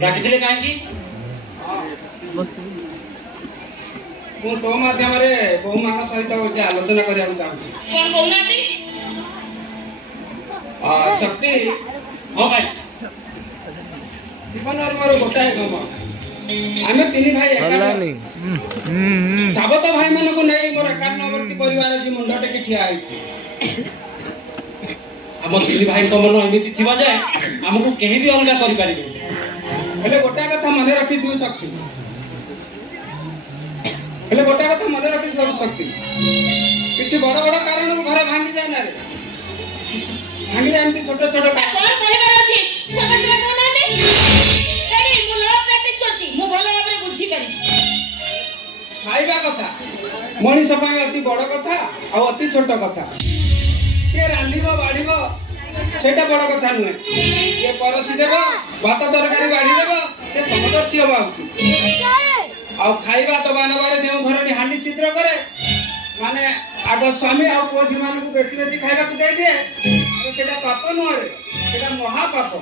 डाकिथिले काहेकि ମୁଁ ତୋ ମାଧ୍ୟମରେ ବୋହୂମାନଙ୍କ ସହିତ ହଉଛି ଆଲୋଚନା କରିବାକୁ ଚାହୁଁଛି। କଣ କହୁନାହାନ୍ତି? ଶକ୍ତି, ହଁ ଭାଇ ଜୀବନରେ ମୋର ଗୋଟାଏ ଗମ। ଆମେ ତିନି ଭାଇ ଏକାଠି ସାବତ ଭାଇମାନଙ୍କୁ ନେଇ ମୋର ଏକାନ୍ନବର୍ତ୍ତୀ ପରିବାର ଆଜି ମୁଣ୍ଡ ଟେକି ଠିଆ ହେଇଛି। ଆମ ତିନି ଭାଇଙ୍କ ମନ ଏମିତି ଥିବା ଯେ ଆମକୁ କେହି ବି ଅଲଗା କରିପାରିବେ। ହେଲେ ଗୋଟାଏ କଥା ମନେ ରଖିଥିବୁ ଶକ୍ତି, ହେଲେ ଗୋଟାଏ କଥା ମନେ ରଖିଛୁ ସବୁ ଶକ୍ତି, କିଛି ବଡ଼ ବଡ଼ କାରଣରୁ ଘର ଭାଙ୍ଗିଯାଏ ନା ରେ, ଭାଙ୍ଗିଯାଏ ଏମିତି ଛୋଟ ଛୋଟ କଣ କହିବାର ଅଛି? ସକାଶେ କହୁନାହାନ୍ତି? ଏଇ ମୁଁ ଲ ପ୍ରାକ୍ଟିସ କରିଛି, ମୁଁ ଭଲ ଭାବରେ ବୁଝିପାରିବି। ଖାଇବା କଥା ମଣିଷ ପାଇଁ ଅତି ବଡ଼ କଥା ଆଉ ଅତି ଛୋଟ କଥା। କିଏ ରାନ୍ଧିବ ବାଢ଼ିବ ସେଇଟା ବଡ଼ କଥା ନୁହେଁ, କିଏ ପରସି ଦେବ ଭାତ ତରକାରୀ ବାଢ଼ି ଦେବ ସେ ସମଦର୍ଶୀ ହେବା ଉଚିତ। ଆଉ ଖାଇବା ଦବା ନେବାରେ ଯେଉଁ ଘରଟି ହାଣ୍ଡି ଛିଦ୍ର କରେ ମାନେ ଆଗ ସ୍ୱାମୀ ଆଉ ପୁଅ ଝିଅମାନଙ୍କୁ ବେଶୀ ବେଶୀ ଖାଇବାକୁ ଦେଇଦିଏ, ସେଇଟା ପାପ ନୁହଁରେ, ସେଇଟା ମହାପାପ।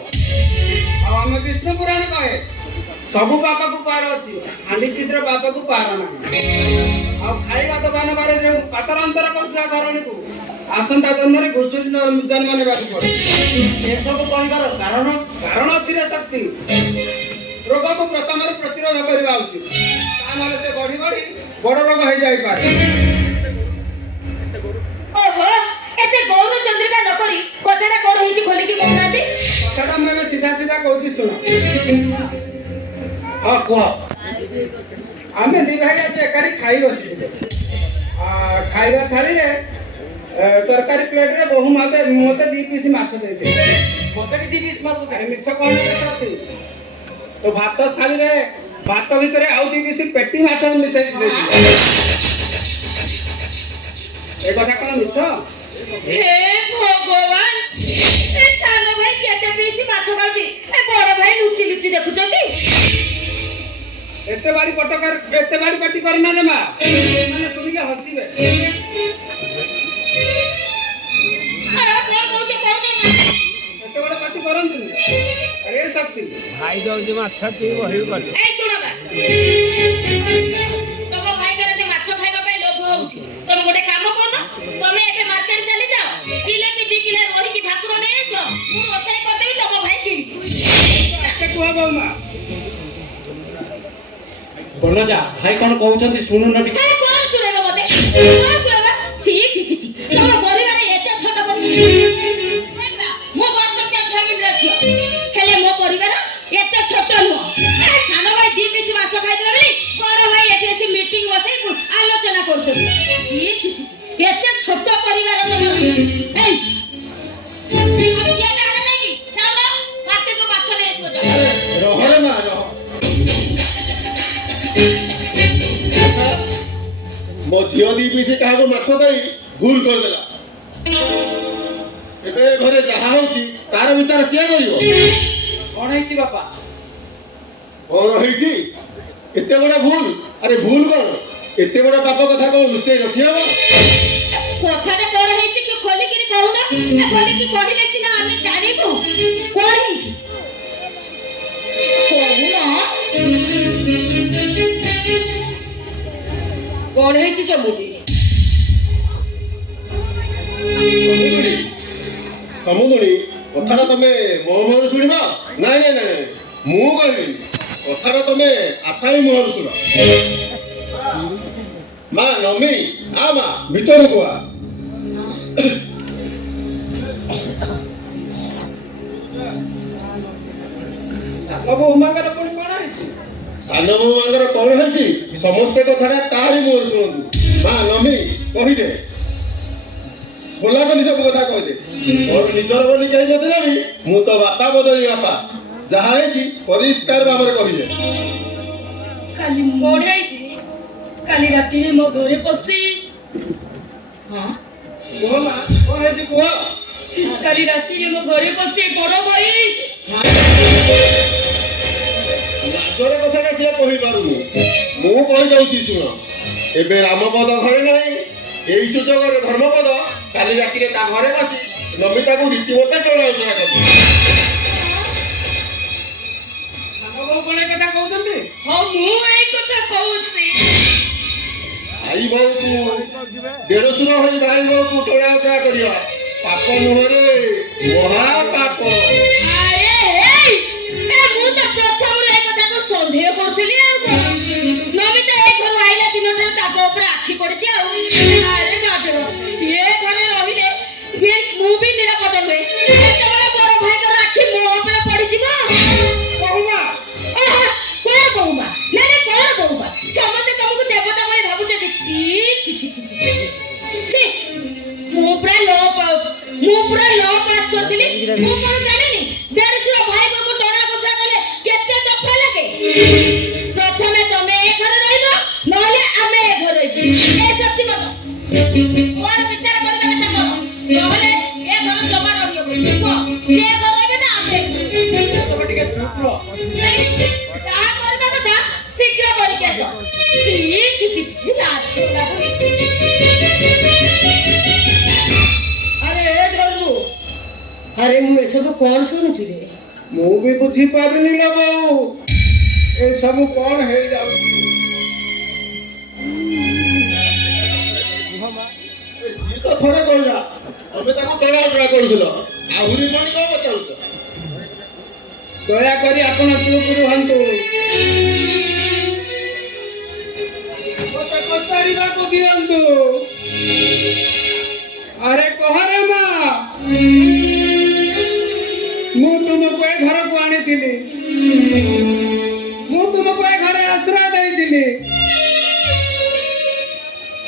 ଆଉ ଆମେ ବିଷ୍ଣୁ ପୁରାଣ କହେ ସବୁ ପାପକୁ ପାର ଅଛି, ହାଣ୍ଡି ଛିଦ୍ର ପାପକୁ ପାର ନାହିଁ। ଆଉ ଖାଇବା ଦବା ନେବାରେ ଯେଉଁ ପାତରାନ୍ତର କରୁଥିବା ଘରଣୀକୁ ଆସନ୍ତା ଜନ୍ମରେ ଘୁଷୁରୀ ଜନ୍ମ ନେବାକୁ ପଡେ। ଏସବୁ କହିବାର କାରଣ ଅଛି ରେ ଶକ୍ତି। ରୋଗକୁ ପ୍ରଥମରୁ ପ୍ରତିରୋଧ କରିବା ଉଚିତ, ତା ନହେଲେ ସେ ବଢି ବଢି ବଡ ରୋଗ ହେଇଯାଇପାରେ। ଓହୋ, ଏତେ ଗୌର ଚନ୍ଦ୍ରିକା ନ କରି କଥାଟା କଣ ହେଇଛି ଖୋଲିକି କହୁନାହାନ୍ତି? କଥାଟା ମୁଁ ଏବେ ସିଧା ସିଧା କହୁଛି ଶୁଣ। ହଁ କୁହ। ଆମେ ଦି ଭାଇ ଆଜି ଏକାଠି ଖାଇ ବସିଥିଲେ। ଖାଇବା ଥାଳିରେ ତରକାରୀ ପ୍ଲେଟରେ ବୋହୂ ମତେ 2 ପିସ୍ ମାଛ ଦେଇଥିଲେ। ମତେ ବି 2 ପିସ୍ ମାଛ ଆରେ ମିଛ କହିଲେ ଶକ୍ତି, ତ ଭାତ ଥାଳିରେ ଭାତ ଭିତରେ ଆଉ 2 ପିସ୍ ପେଟି ମାଛ ମିଶେଇ ଦେଇଥିଲେ। ଏ କଥା କଣ ମିଛ? ହେ ଭଗବାନ, ଏ ସାନ ଭାଇ କେତେ ପିସ୍ ମାଛ ଖାଉଛି, ଏ ବଡ ଭାଇ ଲୁଚି ଲୁଚି ଦେଖୁଛନ୍ତି। ଏତେ ବାଡ଼ି ପାଟି କରନା ରେ ମା, ମାନେ ଶୁଣିକି ହସିବେ। କଣ କହୁଛ କହୁଛ? ଏତେ ବଡ଼ ପାଟି କରନ୍ତୁନି। ଆରେ ଶକ୍ତି ଭାଇ ଯାଉଛି ମାଛ ଟିକେ ବହି କଲେ এই ଶୁଣ ବା, ତମ ଭାଇଙ୍କର ଯେ ମାଛ ଖାଇବା ପାଇଁ ଲୋଭ ହଉଛି, ତମେ ଗୋଟେ କାମ କରୁନ, ତମେ ଏବେ ମାର୍କେଟ ଚାଲି ଯାଅ, କିଲେ କି 2 କିଲୋ ରହିକି ଭାକୁର ନେଇ ଆସ, ମୁଁ ରୋଷେଇ କରିଦେବି, ତମ ଭାଇ କିଣିବ। ଏତେ କୁହ ବୋଉ ମା। ବନଜା ଭାଇ କଣ କହୁଛନ୍ତି ଶୁଣୁନ ଟିକେ। ଆରେ କଣ ଶୁଣେଇବ ମତେ? କଣ ଶୁଣେଇବ? ଛି ଛି ଛି ଛି, ତମ ପରିବାର ଏତେ ଛୋଟ ମୁଁ ବର୍ଷକିଆ ଫ୍ୟାମିଲିର ଝିଅ, ହେଲେ ମୋ ପରିବାର ଏତେ ଛୋଟ ନୁହଁ। ସାନ ଭାଇ 2 ପିସ୍ ମାଛ ଖାଇଦେଲେ ବୋଲି ବଡ ଭାଇ ଏଠି ଆସି ମିଟିଂ ବସେଇ ଆଲୋଚନା କରୁଛନ୍ତି। ଛି ଛି ଛି, ଏତେ ଛୋଟ ପରିବାର ତମର। ଏଇ ମାର୍କେଟରୁ ମାଛ ନେଇ ଆସିବ। ରହରେ ମା ରହ। ମୋ ଝିଅ 2 ପିସ୍ କାହାକୁ ମାଛ ଦେଇ ଭୁଲ କରିଦେଲା। ଏବେ ଘରେ ଯାହା ହଉଛି ତାର ବିଚାର କିଏ କରିବ? କଣ ହେଇଛି ବାପା? କଣ ହେଇଛି? ଏତେ ବଡ଼ ଭୁଲ? ଆରେ ଭୁଲ କଣ? ଏତେ ବଡ଼ ପାପ କଥା କଣ ଲୁଚେଇ ରଖିହବ? କଥାଟା କଣ ହେଇଛି କି ଖୋଲିକିରି କହୁନ? ଖୋଲିକି କହିଲେ ସିନା ଆମେ ଜାଣିବୁ କଣ ହେଇଛି। କହୁନ କଣ ହେଇଛି ସମୁଦି? ସମୁଦୁଣୀ କଥାଟା ତମେ ମୋ ମୁହଁରୁ ଶୁଣିବ? ନାଇଁ ନାଇଁ ନାଇଁ, ମୁଁ କହିବି କଥାଟା ତମେ ଆସାମୀ ମୁହଁରୁ ଶୁଣ। ମା ନମି, ଆ ମା ଭିତରକୁ ଆ। ବୋହୂମାଙ୍କର ପୁଣି କଣ ହେଇଛି? ସାନ ବୋହୂମାଙ୍କର କଣ ହେଇଛି ସମସ୍ତେ କଥାଟା ତାରି ମୁହଁରୁ ଶୁଣନ୍ତୁ। ମା ନମି କହିଦେ, ଖୋଲା ଖୋଲି ସବୁ କଥା କହିଦେ। ମୋର ନିଜର ବୋଲି କେହି ନଥିଲେ ବି ମୁଁ ତ ବାପା ବଦଳି ବାପା, ଯାହା ହେଇଛି ପରିଷ୍କାର ଭାବରେ କହିଦେ। କାଲି କଣ ହେଇଛି? କାଲି ରାତିରେ ମୋ ଘରେ ପଶି କୁହ ମା କଣ ହେଇଛି କୁହ। କାଲି ରାତିରେ ମୋ ଘରେ ପଶି ବଡ ଭାଇ ଲାଜର କଥାଟା ସିଏ କହିପାରୁନି, ମୁଁ କହିଯାଉଛି ଶୁଣ। ଏବେ ରାମପଦ ଘରେ ନାହିଁ, ଏଇ ସୁଯୋଗରେ ଧର୍ମପଦ କାଲି ରାତିରେ ତା ଘରେ ବସି ନମିତାକୁ ରୀତିମତେ ପ୍ରଣୟ କଲା। ହଁ ମୁଁ ଏଇ କଥା କହୁଛି। ଭାଇ ବୋଉକୁ ଦେଢଶୁର ହୋଇ ଭାଇ ବୋଉକୁ ଟଣା ଉଠା କରିବା ପାପ ନୁହଁରେ, ମହାପାପ। ଆରେ ଏଇ ମୁଁ ତ ପ୍ରଥମରୁ ଏ କଥାକୁ ସନ୍ଦେହ କରୁଥିଲି ଆଉ କଣ। ନମିତା ଏ ଘରୁ ଆଇଲା ଦିନଠାରୁ ତାଙ୍କ ଉପରେ ଆଖି ପଡିଛି ଆଉ। ଆରେ ବାପର ଏ ଘରେ ରହିଲେ ମୁଁ ବି ନିରାପଦ ନୁହେଁ। ଯେତେବେଳେ ବଡ ଭାଇଙ୍କର ଆଖି ମୋ ଉପରେ ପଡିଯିବ। କହୁମା କଣ କହୁମା? ନା ନା କଣ କହୁମା? ସମସ୍ତେ ତମକୁ ଦେବତା ଭଳି ଭାବୁଛନ୍ତି। ଛି ଛି ଛି ଛି ଛି ଛି। ମୁଁ ପୁରା ଲ ପାସ୍ କରିଥିଲି। ମୁଁ କଣ ଜାଣିନି ଦେଢଶୁର ଭାଇ ବୋଉକୁ ଟଣା ଘୋଷା କଲେ କେତେ ଦଫା ଲାଗେ। ପ୍ରଥମେ ତମେ ଏ ଘରେ ରହିବ, ନହେଲେ ଆମେ ଏ ଘରେ ରହିବୁ। ଏ ଶକ୍ତି କଣ ବିଚାର କରିବା କଥା କର। ନହେଲେ ଏ ଘର ଜମା ରହିବ। ସେ ଘର ରହିବେ ନା ଆମେ? ତମେ ଟିକେ ଚୁପ ରୁହ। ଯାହା କରିବା କଥା ଶୀଘ୍ର କରିକି ଆସ। ଛି ଛି ଛି ଛି ଲାଜ ଲାଗୁନି। ଆରେ ଏ ଧର୍ମୁ, ଆରେ ମୁଁ ଏସବୁ କଣ ଶୁଣୁଛି ରେ? ମୁଁ ବି ବୁଝିପାରୁନି ଲୋ ବୋଉ, ଏସବୁ କଣ ହେଇଯାଉଛି। ସିଏ ତ ଥରେ କହିଲା ତମେ ତାକୁ ଟଣା ଉଠା କରୁଥିଲ, ଆହୁରି ପୁଣି କଣ ପଚାରୁଛ? ଦୟାକରି ଆପଣ ଚୁପ ରୁହନ୍ତୁ। ମତେ ପଚାରିବାକୁ ଦିଅନ୍ତୁ। ଆରେ କହରେ ମା, ମୁଁ ତୁମକୁ ଏ ଘରକୁ ଆଣିଥିଲି। ମୁଁ ତୁମକୁ ଏ ଘରେ ଆଶ୍ରୟ ଦେଇଥିଲି।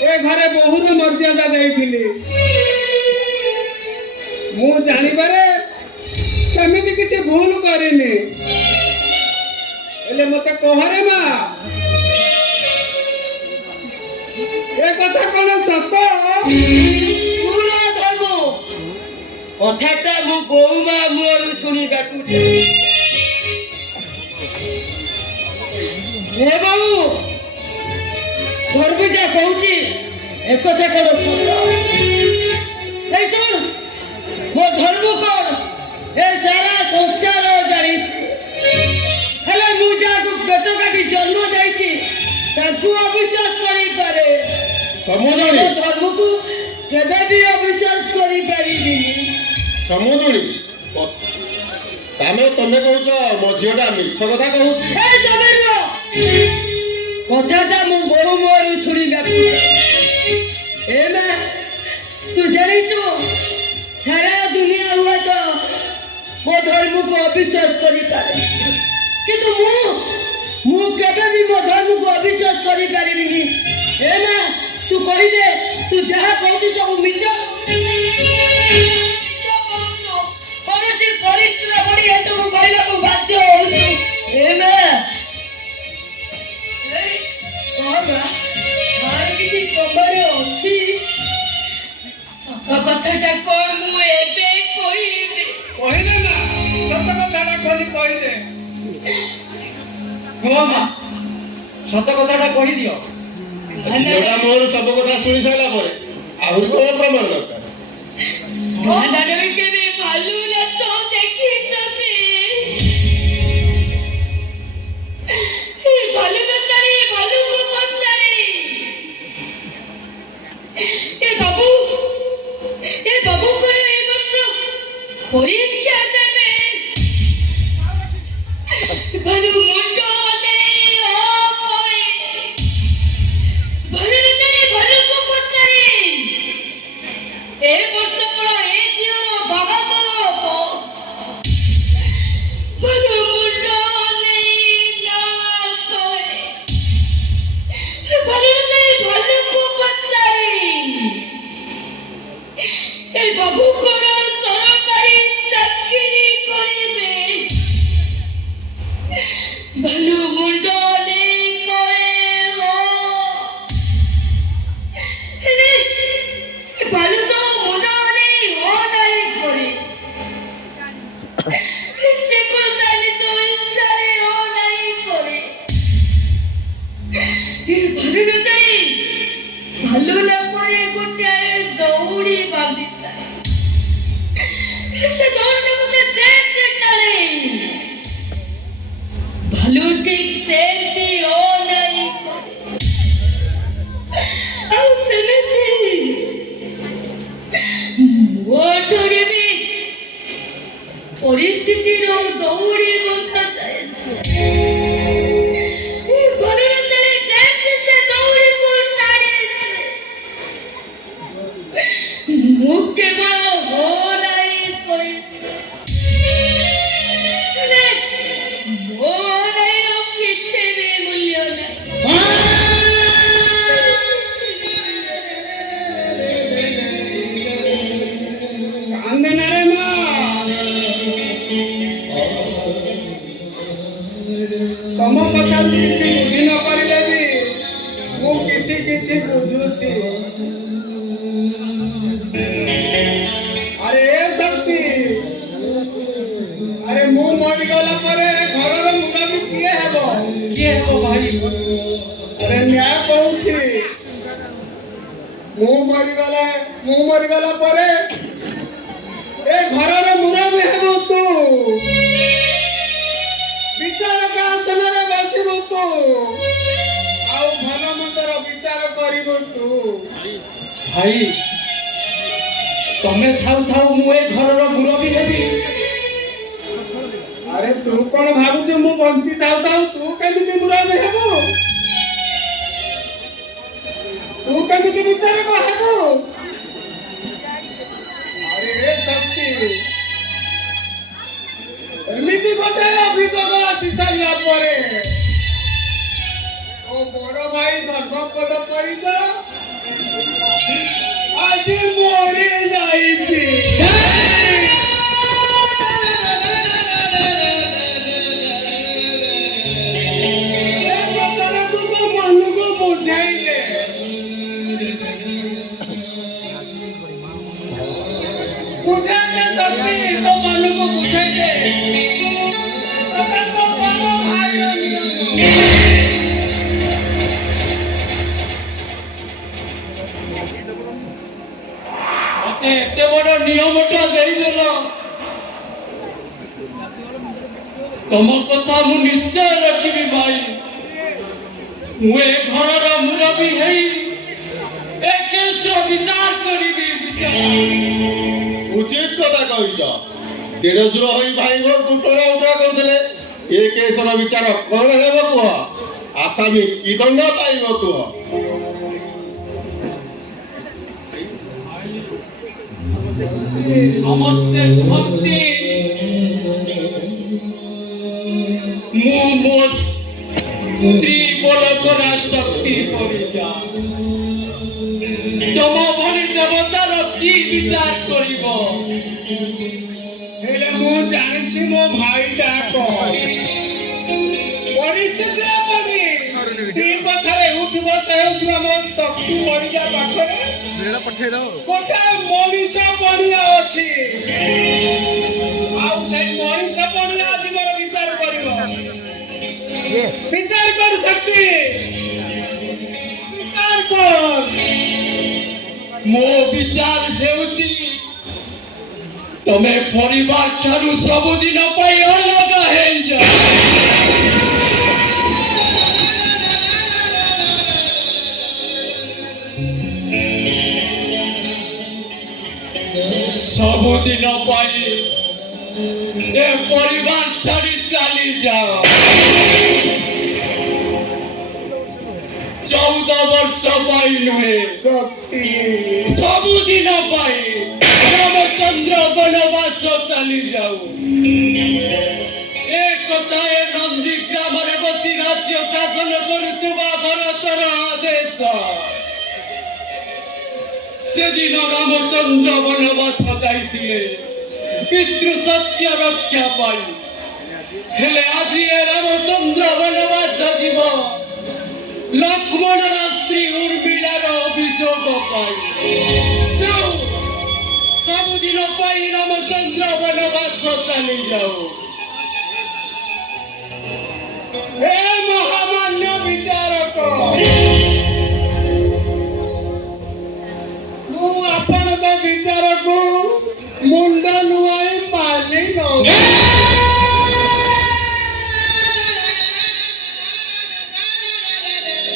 ଏ ଘରେ ବହୁର ମର୍ଯ୍ୟାଦା ଦେଇଥିଲି। ମୁଁ ଜାଣିବାରେ ସେମିତି କିଛି ଭୁଲ କରିନି। ହେଲେ ମତେ କହରେ ମା, ଏ କଥା କଣ ସତ? କଥାଟା ମୁଁ ବୋଉ ମା ମୁହଁରୁ ଶୁଣିବାକୁ ଚାହେଁ। ହେ ବୋଉ, ଧର୍ମୁଜା କହୁଛି ଏକଥା କଣ ସତ? ଏଇ ଶୁଣ, ମୋ ଧର୍ମ କଣ ଏ ସାରା ସଂସାର ଜାଣିଛି। ହେଲେ ମୁଁ ଯାହାକୁ ପେଟ କାଟି ଜନ୍ମ ଦେଇଛି ତାଙ୍କୁ ଅବିଶ୍ୱାସ କରିପାରେ, ସମୁଦୁଣୀ ଧର୍ମକୁ କେବେ ବି ଅବିଶ୍ୱାସ କରିପାରିବିନି। ସମୁଦୁଣୀ ତମେ କହୁଛ ମୋ ଝିଅଟା ମିଛ କଥା କହୁଛି? କଥାଟା ମୁଁ ବୋଉ ମୁହଁରୁ ଶୁଣିବାକୁ ଏ ମା, ତୁ ଜାଣିଛୁ ସାରା ଦୁନିଆ ହୁଏତ ମୋ ଧର୍ମକୁ ଅବିଶ୍ୱାସ କରିପାରେ, କିନ୍ତୁ ମୁଁ କେବେ ବି ମୋ ଧର୍ମକୁ ଅବିଶ୍ୱାସ କରିପାରିବିନି। ଏ ମା, ତୁ କହିଦେ ତୁ ଯାହା କହୁଛୁ ସବୁ ମିଛ। କୌଣସି ପରିସ୍ଥିତିରେ ପଡ଼ି ଏସବୁ କହିବାକୁ ବାଧ୍ୟ ହଉଛୁ। ଏ ମା, କିଛି କମରେ ଅଛି? ସତ କଥାଟା କଣ ମୁଁ ଏବେ କହିବି? କହିଦେ ନା, ସତ କଥାଟା କହିଦେ। କୁହ ମା, ସତ କଥାଟା କହିଦିଅ। ଝିଅଟା ମୋର ସବୁ କଥା ଶୁଣି ସାରିଲା ପରେ ଆହୁରି କଣ ପ୍ରମାଣ ଦରକାର? ଦାଦାରେ କେବେ ଭାଲୁ ନାଚ ଦେଖିଛନ୍ତି? ଭାଲୁ ନାଚରେ ଭାଲୁକୁ ପଚାରେ, ଏ ବାବୁ କଣ ଏ ବର୍ଷ ପରୀକ୍ଷା ଦେବେ? ଭାଲୁ ମୁଣ୍ଡ ନେଇ ଭାଲୁ ନାଚରେ ଭାଲୁକୁ ପଚାରେ, ଏ ବର୍ଷ କଣ ଏ ଝିଅର ବାହାଘର ହବ? ଭାଲୁ ମୁଣ୍ଡ ନେଇ ନା କହେ, ଭାଲୁ ନାଚରେ ଭାଲୁକୁ ପଚାରେ, ଏ ବାବୁ କଣ ସରକାରୀ ଚାକିରି କରିବେ? ଭାଲୁ ମୁଣ୍ଡ ନେଇ କହେ ହେଲେ ସେ ଭାଲୁ ତ ମୁଣ୍ଡ ନେଇ ନାହିଁ করে, ସେ କଣ ତା ନିଜ ଇଚ୍ଛାରେ ନାହିଁ করে? ଭାଲୁ ନାଚରେ ଭାଲୁ ନା করে ଗୋଟାଏ ଦଉଡ଼ି ବାନ୍ଧିଥାଏ, ସେ ଦଉଡ଼ିଟାକୁ ସେ ଯେତେ ଟାଣେ ଭାଲୁ ଠିକ ସେମିତି କିଛି ବୁଝି ନ ପାରିଲେ ବି ମୁଁ କିଛି କିଛି ବୁଝୁଛି। ଆରେ ଏ ଶକ୍ତି, ଆରେ ମୁଁ ମରିଗଲା ପରେ ଘରର ମୁରବୀ କିଏ ହେବ? କିଏ ହେବ ଭାଇ? ଆରେ ନ୍ୟାୟ କହୁଛି, ମୁଁ ମରିଗଲା ପରେ ଏ ଘରର ମୁରବୀ ହେବୁ ତୁ। ବିଚାରକ ଆସନରେ ବସିବୁ ତୁ, ଆଉ ଭଲ ମନ୍ଦର ବିଚାର କରିବୁ ତୁ। ଭାଇ ତମେ ଥାଉ ଥାଉ ମୁଁ ଏ ଘରର ମୁରବୀ ହେବି। ଆରେ ତୁ କଣ ଭାବୁଛୁ ମୁଁ ବଞ୍ଚି ଥାଉ ଥାଉ ତୁ କେମିତି ମୁରବୀ ହେବୁ? ତୁ କେମିତି ବିଚାରକ ହେବୁ? ଆରେ ଏ ଶକ୍ତି, ଏମିତି ଗୋଟେ ଅଭିଯୋଗ ଆସି ସାରିଲା ପରେ ଓ ବଡ ଭାଇ ଧର୍ମପଦ ପରିତ ଆଜି ମରି ଯାଇଛି। ଏ କଥାଟା ତୁ ତୋ ମନକୁ ବୁଝାଇ ଦେ। ବୁଝାଇ ଦେ ଶକ୍ତି, ତୋ ମନକୁ ବୁଝାଇ ଦେ। ତୋ ବଡ ଭାଇର ନିୟମ। ମତେ ଏତେ ବଡ ନିୟମଟା ଦେଇଦେଲ, ତମ କଥା ମୁଁ ନିଶ୍ଚୟ ରଖିବି ଭାଇ। ମୁଁ ଏ ଘରର ମୁରବୀ ହେଇ ଏ କେସର ବିଚାର କରିବି। ଉଚିତ କଥା କହିଛ। ଦେଢଶୁର ହୋଇ ଭାଇଙ୍କ ଟଣା ଉଠା କରୁଥିଲେ। ଏ କେସର ବିଚାର କଣ ହେବ କୁହ? ଆସାମୀ କି ଦଣ୍ଡ ପାଇବ କୁହ? ସମସ୍ତେ କୁହନ୍ତି ମୁଁ ମୋ ସ୍ତ୍ରୀ ବଳକରା ଶକ୍ତି ପରିକା। ତମ ଭଳି ଦେବତାର କି ବିଚାର କରିବ? ହେଲେ ମୁଁ ଜାଣିଛି ମୋ ଭାଇଟା କଣ। ପରିସ୍ଥିତିରେ ପଡି ସ୍ତ୍ରୀ କଥାରେ ହେଉଥିବ ସେ ହେଉଥିବା ମୋ ଶକ୍ତି ପଡିଆ ପାଖରେ ଗୋଟାଏ ମଣିଷ ପଡିଆ ଅଛି। ଆଉ ସେଇ ମଣିଷ ପଡିଆ ଆଜି ମୋର ବିଚାର କରିବ। ବିଚାର କର ଶକ୍ତି, ବିଚାର କର। ମୋ ବିଚାର ହେଉଛି ତମେ ପରିବାର ଠାରୁ ସବୁଦିନ ପାଇଁ ଅଲଗା ହେଇଯାଅ। ସବୁଦିନ ପାଇଁ ଏ ପରିବାର ଛାଡ଼ି ଚାଲିଯାଅ। 14 ବର୍ଷ ପାଇଁ ନୁହେଁ, ଶକ୍ତି, ସବୁଦିନ ପାଇଁ ରାମଚନ୍ଦ୍ର ବନବାସ ଚାଲିଯାଉ। ଏ କଥା ଏ ନନ୍ଦୀ ଗ୍ରାମରେ ବସି ରାଜ୍ୟ ଶାସନ କରୁଥିବା ଭରତର ଆଦେଶ। ସେଦିନ ରାମଚନ୍ଦ୍ର ବନବାସ ଯାଇଥିଲେ ପିତୃ ସତ୍ୟ ରକ୍ଷା ପାଇଁ। ହେଲେ ଆଜି ଏ ରାମଚନ୍ଦ୍ର ବନବାସ ଯିବ ଲକ୍ଷ୍ମଣର ସ୍ତ୍ରୀ ଉର୍ମିଳାର ଅଭିଯୋଗ ପାଇଁ। ଯାଉ, ସବୁଦିନ ପାଇଁ ରାମଚନ୍ଦ୍ର ବନବାସ ଚାଲିଯାଉ। ଏ ମହାମାନ୍ୟ ବିଚାରକ, ମୁଁ ଆପଣଙ୍କ ବିଚାରକୁ ମୁଣ୍ଡ ନୁଆଇ ମାନି ନଉ।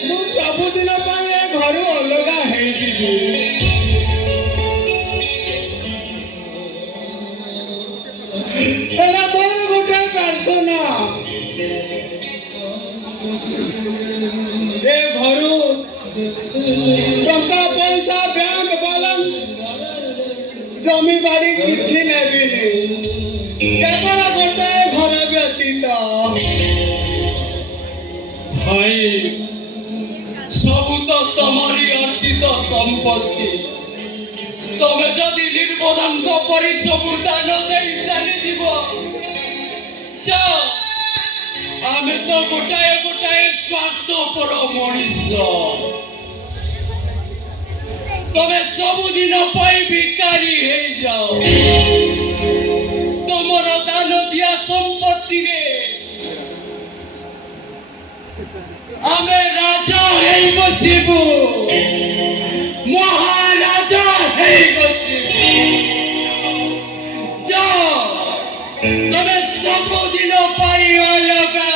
ମୁଁ ସବୁଦିନ ପାଇଁ ଏ ଘରୁ ଅଲଗା ହେଇଯିବି। ହେଲେ ମୋର ଗୋଟେ ପ୍ରାର୍ଥନା, ଏ ଘରୁ ଟଙ୍କା ପଇସା ବ୍ୟାଙ୍କ ବାଲାନ୍ସ ଜମି ବାଡି କିଛି ନେବିନି, କେବଳ ଗୋଟାଏ ଘର ବ୍ୟତୀତ। ଭାଇ, ସବୁ ତ ତମରି ଅର୍ଜିତ ସମ୍ପତ୍ତି। ତମେ ଯଦି ନିର୍ବୋଧଙ୍କ ପରି ସବୁ ଦାନ ଦେଇ ଚାଲିଯିବ, ଯାଅ ଆମେ ତ ଗୋଟାଏ ଗୋଟାଏ ସ୍ୱାର୍ଥପର ମଣିଷ। ତମେ ସବୁଦିନ ପାଇଁ ଭିକାରୀ ହେଇଯାଅ। ତମର ଦାନ ଦିଆ ସମ୍ପତ୍ତିରେ ଆମେ ରାଜା ହେଇ ବସିବୁ, ମହାରାଜା ହେଇ ବସିବୁ। ଯାଅ, ତମେ ସବୁଦିନ ପାଇଁ ଅଲଗା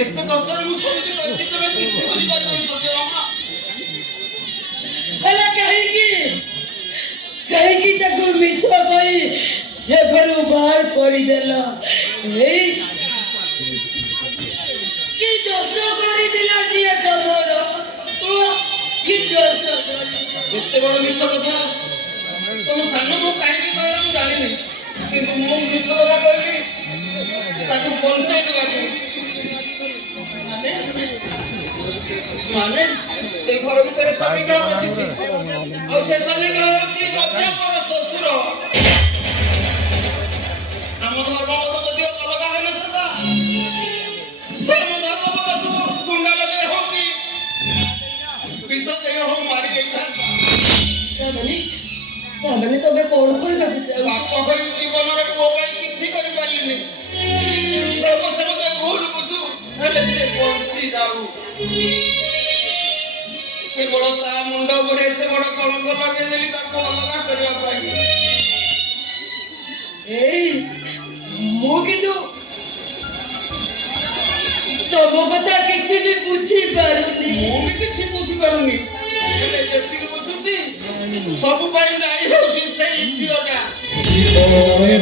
ଏତେ ଦରକାର ମୁଁ ଶୁଣିଛି କରିଛି ତମେ କିଛି ବୁଝିପାରିବନି ତୋତେ ମାମା। ହେଲେ କାହିଁକି ତାକୁ ମିଛ କହି ଏ ଘରୁ ବାହାର କରିଦେଲ? ଏଇ କି ଦୋଷ କରିଥିଲା ସିଏ ତମର? କି ଦୋଷ କରିଥିଲା? ଏତେ ବଡ ମିଛ କଥା ତମ ସାନ ବୋଉ କାହିଁକି କହିଲା ମୁଁ ଜାଣିନି, କିନ୍ତୁ ମୁଁ ମିଛ କଥା କହିଲି ତାକୁ ବଞ୍ଚାଇ ଦେବାକୁ। ମାନେ ଏ ଘର ଭିତରେ ସ୍ୱାମୀ ଗ୍ରହ ବସିଛି, ଆଉ ସେ ସ୍ୱାମୀ ଗ୍ରହ ହେଉଛି ମଧ୍ୟମର ଶ୍ୱଶୁର। ଆମ ଧର୍ମ ମତ ଯଦିଓ ଅଲଗା ହୋଇନଥାନ୍ତା, ସେ ଆମ ଧର୍ମ ମତକୁ ଗୁଣ୍ଡା ଲଗେଇ ହଉ କି ବିଷ ଦେଇ ହଉ ମାରି ଦେଇଥାନ୍ତା। ତାମାନେ ତମେ କଣ କହିବାକୁ ଚାହୁଁ? ବାପ ହୋଇ ଜୀବନରେ ପୁଅ ପାଇଁ କିଛି କରିପାରିଲିନି। ସେ ପଛେ ମତେ ଭୁଲ ବୁଝୁ, ହେଲେ ସେ ବଞ୍ଚି ଯାଉ। କେବଳ ତା ମୁଣ୍ଡ ଉପରେ ଏତେ ବଡ କଳଙ୍କ ଲଗେଇଦେଲି ତାକୁ ଅଲଗା କରିବା ପାଇଁ। ଏଇ ମୁଁ କିନ୍ତୁ ତମ କଥା କିଛି ବି ବୁଝିପାରୁନି। ମୁଁ ବି କିଛି ବୁଝିପାରୁନି, ହେଲେ ଯେତିକି ବୁଝୁଛି ସବୁ ପାଇଁ ଦାୟୀ ହେଉଛି ସେଇ ଝିଅଟା। জীবনে